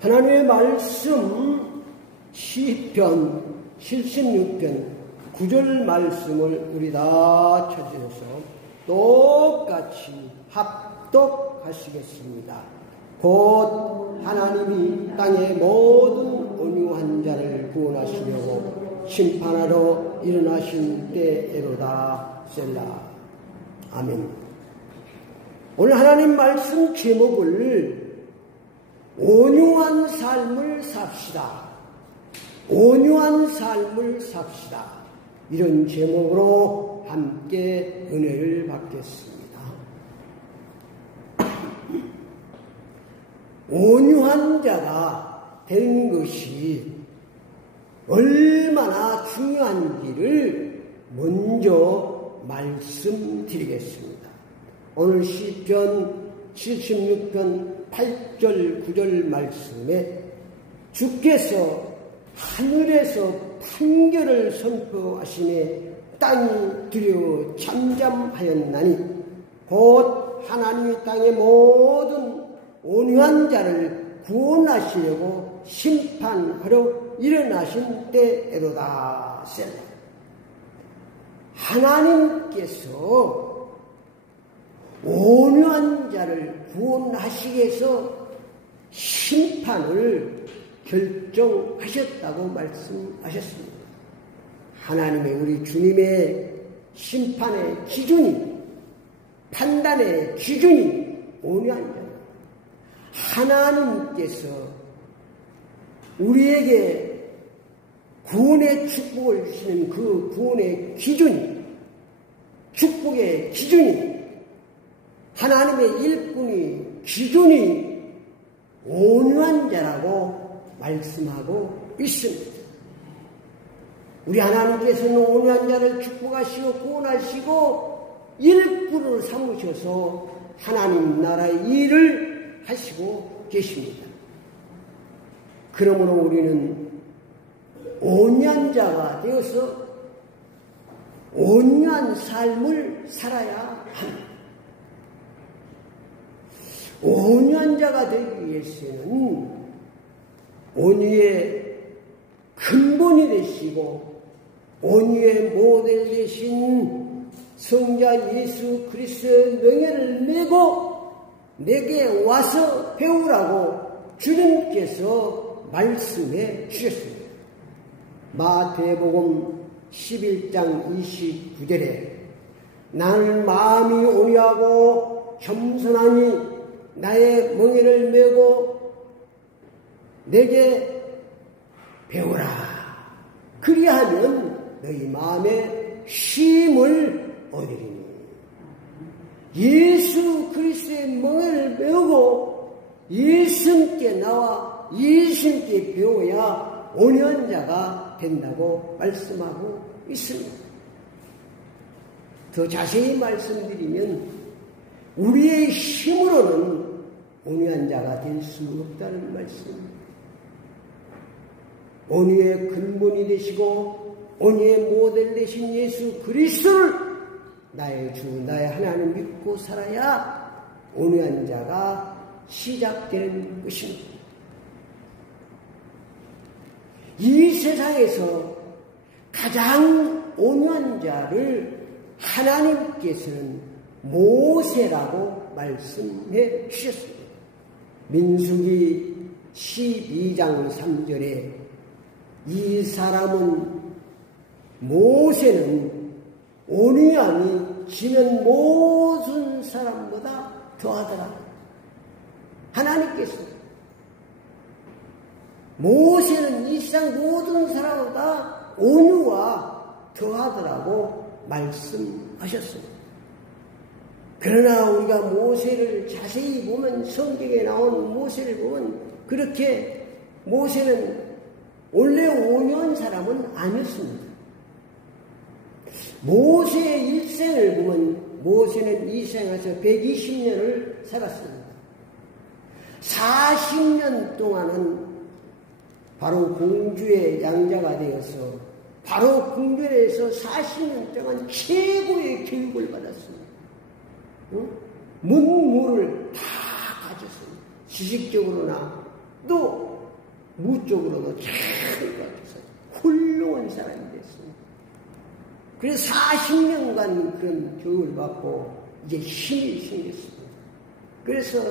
하나님의 말씀 시편 76편 9절 말씀을 우리 다 찾으셔서 똑같이 합독하시겠습니다. 곧 하나님이 땅의 모든 온유한 자를 구원하시려고 심판하러 일어나신 때에로다. 셀라. 아멘. 오늘 하나님 말씀 제목을 온유한 삶을 삽시다. 온유한 삶을 삽시다. 이런 제목으로 함께 은혜를 받겠습니다. 온유한 자가 되는 것이 얼마나 중요한지를 먼저 말씀드리겠습니다. 오늘 시편 76편 8절 9절 말씀에 주께서 하늘에서 판결을 선포하시매 땅이 두려워 잠잠하였나니 곧 하나님이 땅의 모든 온유한 자를 구원하시려고 심판하러 일어나신 때에로다. 하나님께서 온유한 자를 구원하시기 위해서 심판을 결정하셨다고 말씀하셨습니다. 하나님의 우리 주님의 심판의 기준이, 판단의 기준이 온유한 자. 하나님께서 우리에게 구원의 축복을 주시는 그 구원의 기준이, 축복의 기준이, 하나님의 일꾼이, 기준이 온유한 자라고 말씀하고 있습니다. 우리 하나님께서는 온유한 자를 축복하시고 구원하시고 일꾼을 삼으셔서 하나님 나라의 일을 하시고 계십니다. 그러므로 우리는 온유한 자가 되어서 온유한 삶을 살아야 합니다. 온유한 자가 되기 위해서는 온유의 근본이 되시고 온유의 모델 되신 성자 예수 그리스도의 명예를 메고 내게 와서 배우라고 주님께서 말씀해 주셨습니다. 마태복음 11장 29절에 나는 마음이 온유하고 겸손하니 나의 멍에를 메고 내게 배우라. 그리하면 너희 마음에 쉼을 얻으리니. 예수 그리스도의 멍에를 메우고 예수님께 나와 예수님께 배워야 온유한 자가 된다고 말씀하고 있습니다. 더 자세히 말씀드리면 우리의 힘으로는 온유한 자가 될 수 없다는 말씀입니다. 온유의 근본이 되시고 온유의 모델 되신 예수 그리스도를 나의 주 나의 하나님 믿고 살아야 온유한 자가 시작되는 것입니다. 이 세상에서 가장 온유한 자를 하나님께서는 모세라고 말씀해 주셨습니다. 민수기 12장 3절에 이 사람은 모세는 온유함이 지는 모든 사람보다 더하더라. 하나님께서 모세는 이 세상 모든 사람보다 온유와 더하더라고 말씀하셨습니다. 그러나 우리가 모세를 자세히 보면 성경에 나온 모세를 보면 그렇게 모세는 원래 온유한 사람은 아니었습니다. 모세의 일생을 보면 모세는 이 생에서 120년을 살았습니다. 40년 동안은 바로 공주의 양자가 되어서 바로 궁전에서 40년 동안 최고의 교육을 받았습니다. 문무를 다 가졌습니다. 지식적으로나 또 무적으로도 잘 가르쳐서 훌륭한 사람이 됐습니다. 그래서 40년간 그런 교육을 받고 이제 힘이 생겼습니다. 그래서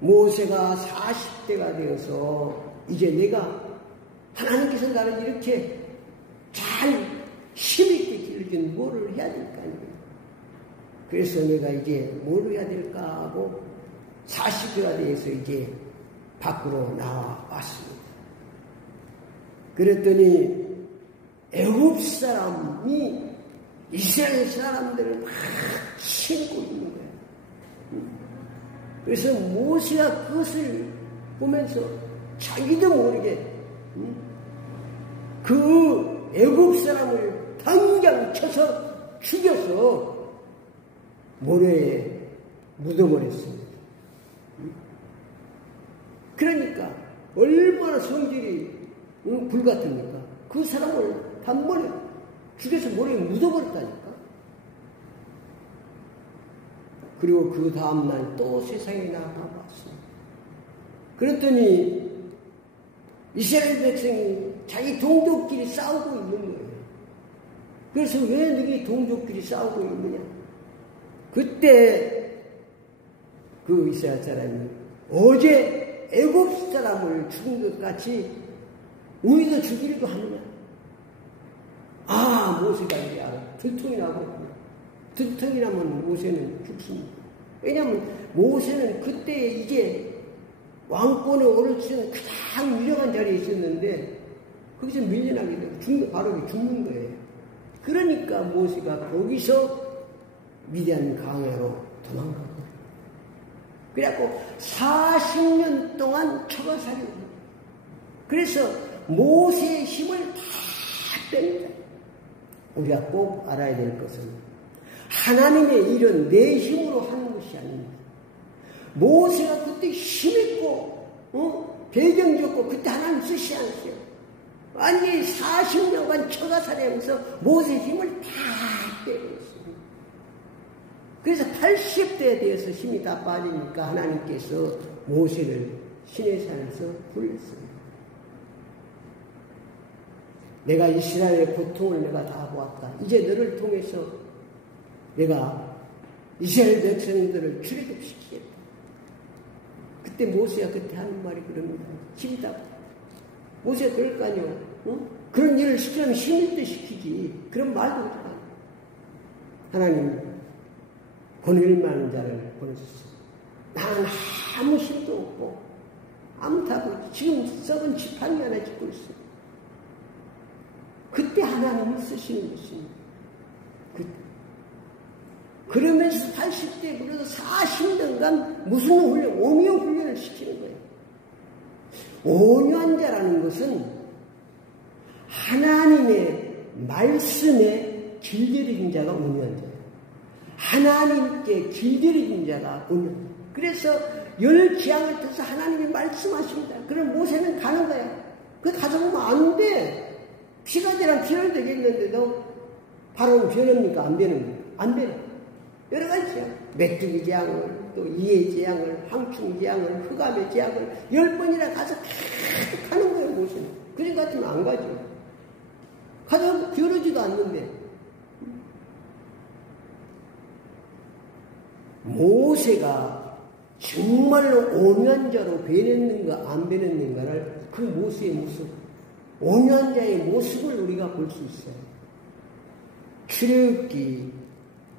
모세가 40대가 되어서 이제 내가 하나님께서 나를 이렇게 잘 힘있게 길러준 뭐를 해야 될까 아닙니까? 그래서 내가 이제 뭘 해야 될까 하고 40대가 돼서 이제 밖으로 나왔습니다. 그랬더니 애굽 사람이 이스라엘 사람들을 막 치고 있는 거예요. 그래서 모세가 그것을 보면서 자기도 모르게 그 애굽 사람을 당장 쳐서 죽여서 모래에 묻어버렸습니다. 그러니까 얼마나 성질이 불같습니까? 그 사람을 단번에 죽여서 모래에 묻어버렸다니까. 그리고 그 다음날 또 세상에 나가봤습니다. 그랬더니 이스라엘 백성이 자기 동족끼리 싸우고 있는 거예요. 그래서 왜 너희 동족끼리 싸우고 있느냐? 그때 그 이스라엘 사람이 어제 애굽 사람을 죽인 것 같이 우리도 죽이려고 하느냐? 아, 모세가 이제 알아. 들통이 나고 들통이 나면 모세는 죽습니다. 왜냐하면 모세는 그때 이제 왕권에 오르치는 가장 유력한 자리에 있었는데 거기서 밀려나게 되고 바로 죽는 거예요. 그러니까 모세가 거기서 미디안 강야로 도망간 거예요. 그래갖고 40년 동안 처가살이고 그래서 모세의 힘을 다 뺍니다. 우리가 꼭 알아야 될 것은 하나님의 일은 내 힘으로 하는 것이 아닙니다. 모세가 그때 힘있고 배경 좋고 그때 하나님 쓰시지 않았어요. 완전히 40년간 처가살이하면서 모세의 힘을 다 빼고 있습니다. 그래서 80대에 대해서 힘이 다 빠지니까 하나님께서 모세를 신의 산에서 불렀습니다. 내가 이스라엘의 고통을 내가 다 보았다. 이제 너를 통해서 내가 이스라엘 백성들을 출애굽시키겠다. 그때 모세가 그때 하는 말이 그럽니다. 힘이다. 모세가 그럴 거 아니에요. 그런 일을 시키려면 힘일 때 시키지. 그런 말도 하지 마. 하나님 권위를 많은 자를 보내셨어. 나는 아무 힘도 없고 아무 답도 없고 지금 썩은 지팡이 하나 짚고 있어. 그때 하나님을 쓰시는 것입니다. 그러면서 80대 그래도 40년간 무슨 훈련, 오미오 훈련을 시키는 거예요. 온유한자라는 것은 하나님의 말씀에 길들여진 자가 온유한자예요. 하나님께 길들여진 자가 온유한자. 그래서 열 기항을 떠서 하나님이 말씀하십니다. 그럼 모세는 가는 거야. 그 가서 보면 안 돼. 피가대랑 피를 되겠는데도 바로는 변합니까? 안 변합니까? 안 변해. 여러 가지죠. 메뚜기 재앙을, 또 이해 재앙을, 황충 재앙을, 흑암의 재앙을 10번이나 가서 계속 하는 거예요, 모세는. 그전 같으면 안 가죠. 가서 겨루지도 않는데. 모세가 정말로 온유한 자로 변했는가, 안 변했는가를 그 모세의 모습, 온유한 자의 모습을 우리가 볼 수 있어요. 출애굽기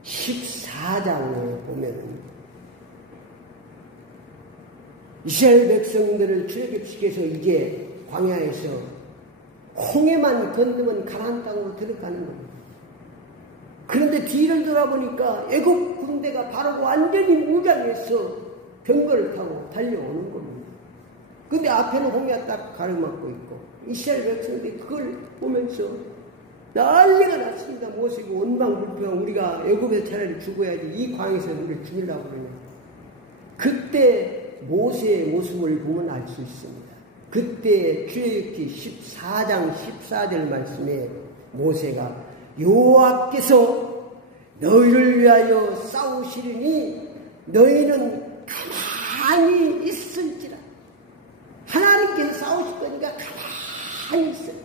14장을 보면 이스라엘 백성들을 출애굽시켜서 이제 광야에서 홍해만 건너면 가나안 땅으로 들어가는 겁니다. 그런데 뒤를 돌아보니까 애굽 군대가 바로 완전히 무장해서 병거를 타고 달려오는 겁니다. 근데 앞에는 홍해가 딱 가로막고 있고 이스라엘 백성들이 그걸 보면서 난리가 났습니다. 모세가 원망불평 우리가 애굽에서 차라리 죽어야지 이 광에서 우리를 죽이려고 그러냐. 그때 모세의 모습을 보면 알 수 있습니다. 그때 출애굽기 14장 14절 말씀에 모세가 여호와께서 너희를 위하여 싸우시리니 너희는 가만히 있을지라. 하나님 보니까 가만히 있어요.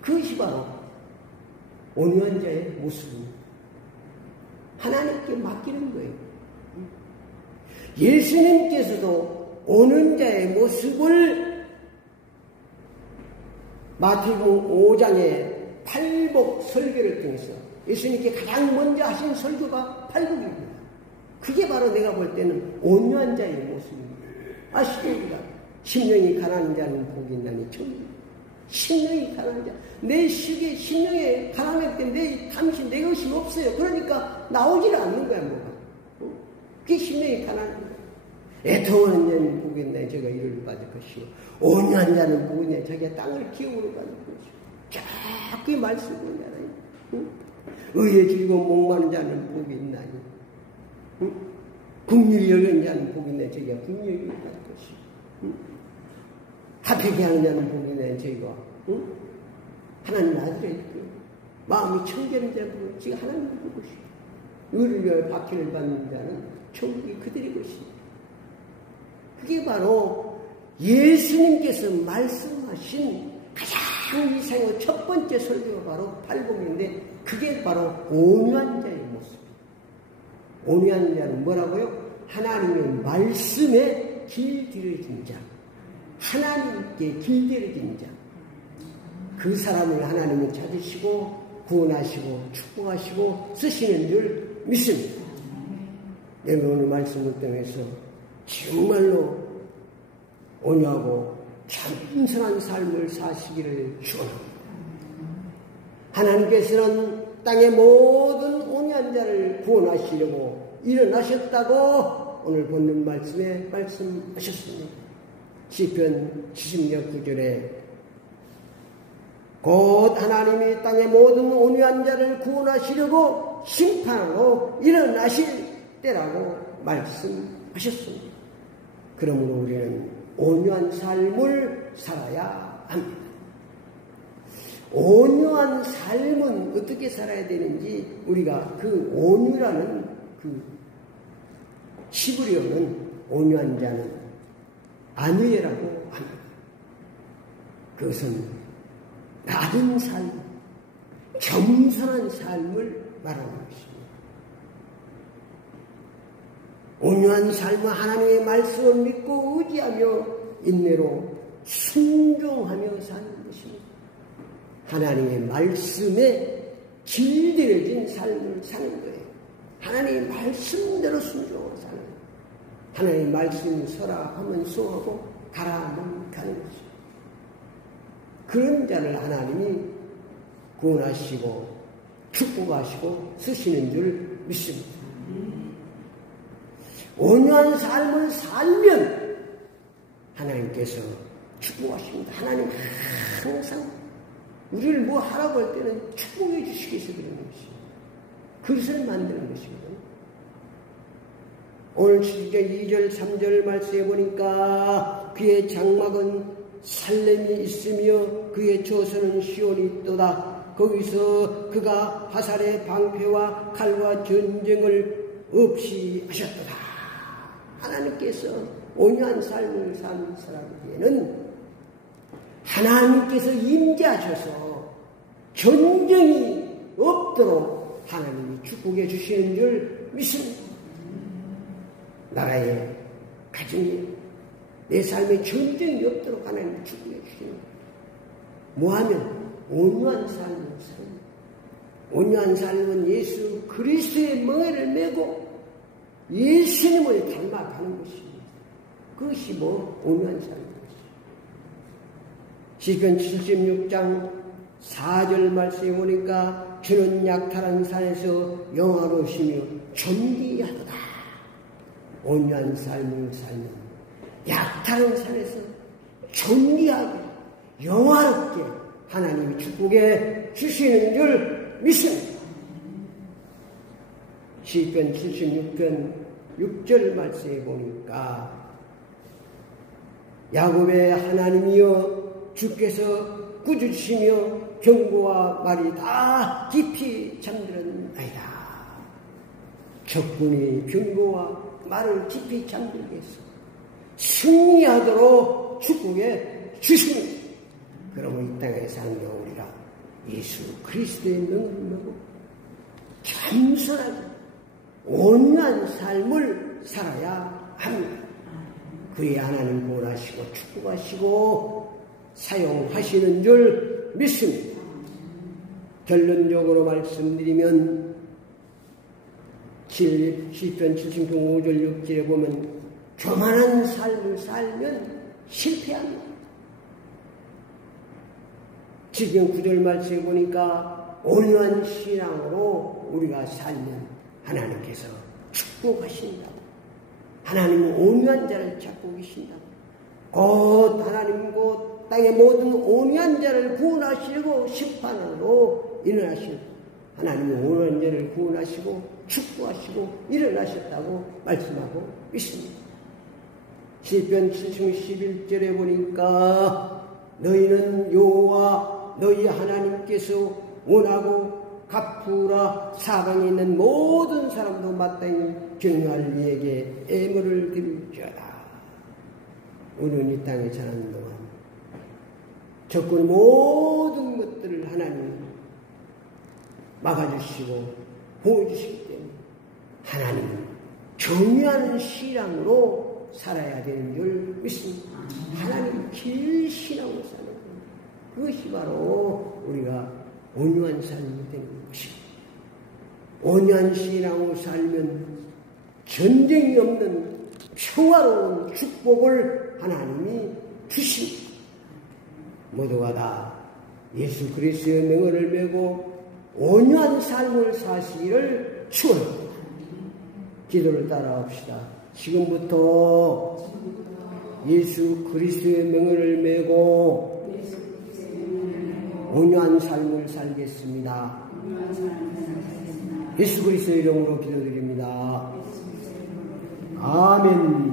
그것이 바로 온유한 자의 모습입니다. 하나님께 맡기는 거예요. 예수님께서도 오는 자의 모습을 마태복음 5장의 팔복 설교를 통해서 예수님께 가장 먼저 하신 설교가 팔복입니다. 그게 바로 내가 볼 때는 온유한 자의 모습입니다. 아시죠? 우리가 심령이 가난한 자는 복이 있나니 심령이 가난한 자. 내 식에 심령에 가난할 때 내 당신 내 것이 없어요. 그러니까 나오지를 않는 거야 뭐가. 그게 심령이 가난한 거야. 애통하는 자는 복이 있나니 저가 이를 받을 것이요 온유한 자는 복이 있나니 자기가 땅을 기업으로 받을 것이요. 자꾸 말씀을 보잖아요. 의에 즐거운 목마른 자는 복이 있나니 긍휼히 여기는 자는 복이 있나니 자기가 긍휼히 받을 것이요. 합하게 하는 자는 복이 있나니 저희가 하나님 아들의 마음이 청결한 자는 지가 하나님을 보고 싶어요. 의를 위하여 박해를 받는 자는 천국이 그들의 것입니다. 그게 바로 예수님께서 말씀하신 가장 이상의 첫 번째 설교가 바로 팔복인데 그게 바로 온유한 자의 모습입니다. 온유한 자는 뭐라고요? 하나님의 말씀에 길들여진 자. 하나님께 길들여진 자. 그 사람을 하나님이 찾으시고 구원하시고 축복하시고 쓰시는 줄 믿습니다. 내가 오늘 말씀을 통해서 정말로 온유하고 참선한 삶을 사시기를 축원합니다. 하나님께서는 땅의 모든 온유한 자를 구원하시려고 일어나셨다고 오늘 본문 말씀에 말씀하셨습니다. 시편 70년 9절에 곧 하나님이 땅의 모든 온유한 자를 구원하시려고 심판으로 일어나실 때라고 말씀하셨습니다. 그러므로 우리는 온유한 삶을 살아야 합니다. 온유한 삶은 어떻게 살아야 되는지 우리가 그 온유라는 그 히브리어는 온유한 자는 아니에라고 합니다. 그것은 낮은 삶, 겸손한 삶을 말하는 것입니다. 온유한 삶은 하나님의 말씀을 믿고 의지하며 인내로 순종하며 사는 것입니다. 하나님의 말씀에 길들여진 삶을 사는 거예요. 하나님의 말씀대로 순종하고 사는 거예요. 하나님의 말씀이 서라 하면 수하고 가라 하면 가는 것입니다. 그런 자를 하나님이 구원하시고 축복하시고 쓰시는 줄 믿습니다. 온유한 삶을 살면 하나님께서 축복하십니다. 하나님 항상 우리를 뭐 하라고 할 때는 축복해 주시기 위해서 그러는 것입니다. 그릇을 만드는 것입니다. 오늘 2절 3절 말씀해 보니까 그의 장막은 살렘이 있으며 그의 조선은 시온이 있도다. 거기서 그가 화살의 방패와 칼과 전쟁을 없이 하셨도다. 하나님께서 온유한 삶을 사는 사람에게는 하나님께서 임재하셔서 전쟁이 없도록 하나님이 축복해 주시는 줄 믿습니다. 나라에 가정에 내 삶에 전쟁이 없도록 하나님이 축복해 주시는 거예요. 뭐하면 온유한 삶을 사는 온유한 삶은 예수 그리스도의 멍에를 메고 예수님을 닮아가는 것입니다. 그것이 온유한 삶인 것입니다. 시편 76장 4절 말씀에 보니까 주는 약탈한 산에서 영화로우시며 존귀하도다. 온유한 삶을 살면 약탈한 산에서 존귀하게 영화롭게 하나님이 축복해 주시는 줄 믿습니다. 시편 76편 6절 말씀에 보니까 야곱의 하나님이여 주께서 꾸짖으시며 경고와 말이 다 깊이 잠들었나이다. 적군이 경고와 말을 깊이 잠들게 해서 승리하도록 축복해 주십니다. 그러면 이 땅에 사는 우리가 예수 그리스도의 명을 믿고 겸손하게 온유한 삶을 살아야 합니다. 그의 하나님 구원하시고 축복하시고 사용하시는 줄 믿습니다. 결론적으로 말씀드리면 시편 70편 5절 6절에 보면 교만한 삶을 살면 실패합니다. 지금 9절 말씀에 보니까 온유한 신앙으로 우리가 살면 하나님께서 축복하신다고. 하나님은 온유한 자를 찾고 계신다고. 곧 하나님 곧 땅의 모든 온유한 자를 구원하시고 심판으로 일어나시고 하나님은 온유한 자를 구원하시고 축복하시고 일어나셨다고 말씀하고 있습니다. 시편 71절에 보니까 너희는 여호와 너희 하나님께서 원하고 갑부라 사방에 있는 모든 사람도 마땅히 경외할 이에게 애물을 드릴지어다. 우리는 이 땅에 사는 동안 겪은 모든 것들을 하나님 막아주시고 보호주시기 때문에 하나님은 경외하는 신앙으로 살아야 되는 줄 믿습니다. 하나님 길신앙으로 사는 것. 그것이 바로 우리가 온유한 삶이 되는 것입니다. 온유한 신앙으로 살면 전쟁이 없는 평화로운 축복을 하나님이 주십니다. 모두가 다 예수 그리스도의 명을 메고 온유한 삶을 사시기를 축원합니다. 기도를 따라합시다. 지금부터 예수 그리스도의 명을 메고 온유한 삶을 살겠습니다. 예수 그리스도의 이름으로 기도드립니다. 아멘.